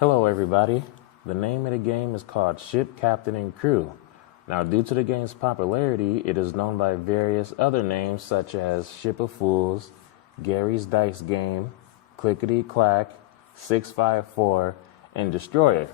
Hello everybody. The name of the game is called Ship Captain and Crew. Now due to the game's popularity, it is known by various other names such as Ship of Fools, Gary's Dice Game, Clickety Clack, 654, and Destroyer.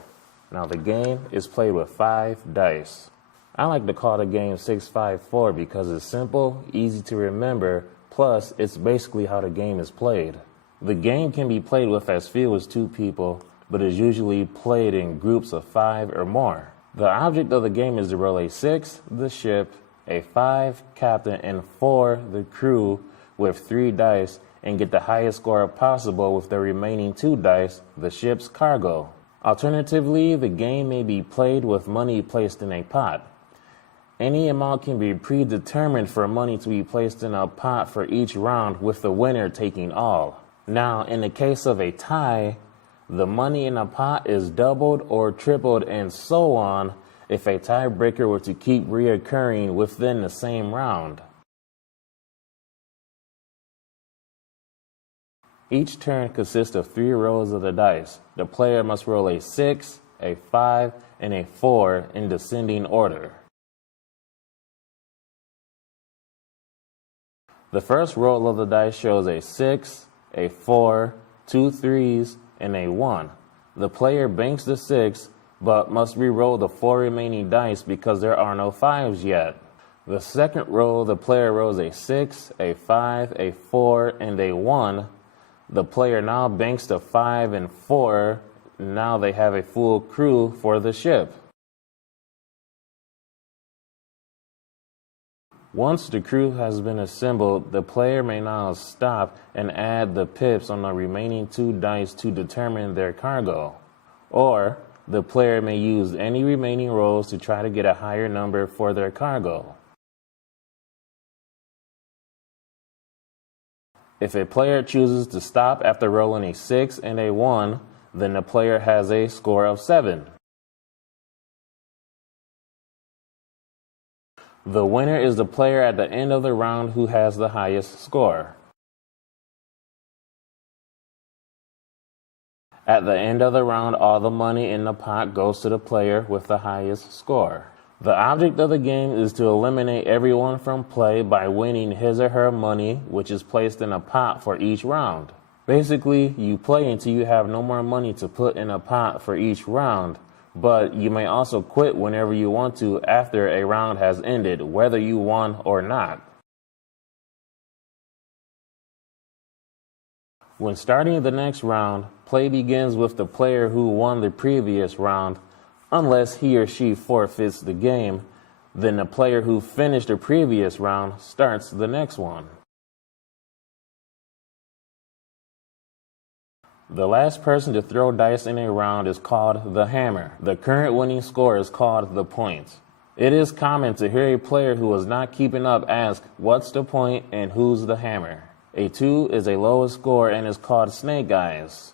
Now the game is played with 5 dice. I like to call the game 654 because it's simple, easy to remember, plus it's basically how the game is played. The game can be played with as few as 2 people, but is usually played in groups of 5 or more. The object of the game is to roll a 6, the ship, a 5, captain, and 4, the crew, with 3 dice, and get the highest score possible with the remaining 2 dice, the ship's cargo. Alternatively, the game may be played with money placed in a pot. Any amount can be predetermined for money to be placed in a pot for each round, with the winner taking all. Now, in the case of a tie, the money in a pot is doubled or tripled and so on if a tiebreaker were to keep reoccurring within the same round. Each turn consists of 3 rolls of the dice. The player must roll a 6, a 5, and a 4 in descending order. The first roll of the dice shows a 6, a 4, 2 3s, and a 1. The player banks the 6, but must re-roll the 4 remaining dice because there are no 5s yet. The second roll, the player rolls a 6, a 5, a 4, and a 1. The player now banks the 5 and 4. Now they have a full crew for the ship. Once the crew has been assembled, the player may now stop and add the pips on the remaining 2 dice to determine their cargo. Or, the player may use any remaining rolls to try to get a higher number for their cargo. If a player chooses to stop after rolling a 6 and a 1, then the player has a score of 7. The winner is the player at the end of the round who has the highest score. At the end of the round, all the money in the pot goes to the player with the highest score. The object of the game is to eliminate everyone from play by winning his or her money, which is placed in a pot for each round. Basically, you play until you have no more money to put in a pot for each round. But you may also quit whenever you want to after a round has ended, whether you won or not. When starting the next round, play begins with the player who won the previous round. Unless he or she forfeits the game, then the player who finished the previous round starts the next one. The last person to throw dice in a round is called the hammer. The current winning score is called the point. It is common to hear a player who is not keeping up ask, "What's the point and who's the hammer?" A 2 is a lowest score and is called snake eyes.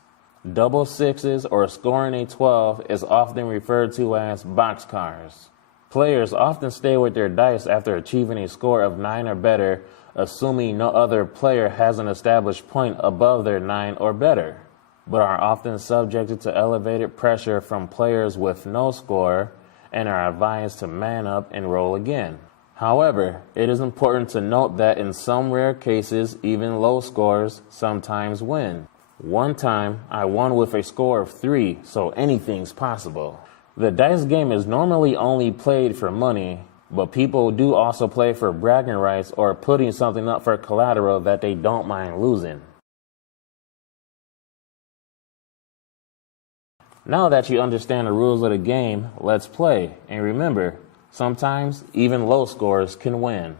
Double 6s or scoring a 12 is often referred to as boxcars. Players often stay with their dice after achieving a score of 9 or better, assuming no other player has an established point above their 9 or better, but are often subjected to elevated pressure from players with no score and are advised to man up and roll again. However, it is important to note that in some rare cases, even low scores sometimes win. One time, I won with a score of 3, so anything's possible. The dice game is normally only played for money, but people do also play for bragging rights or putting something up for collateral that they don't mind losing. Now that you understand the rules of the game, let's play. And remember, sometimes even low scores can win.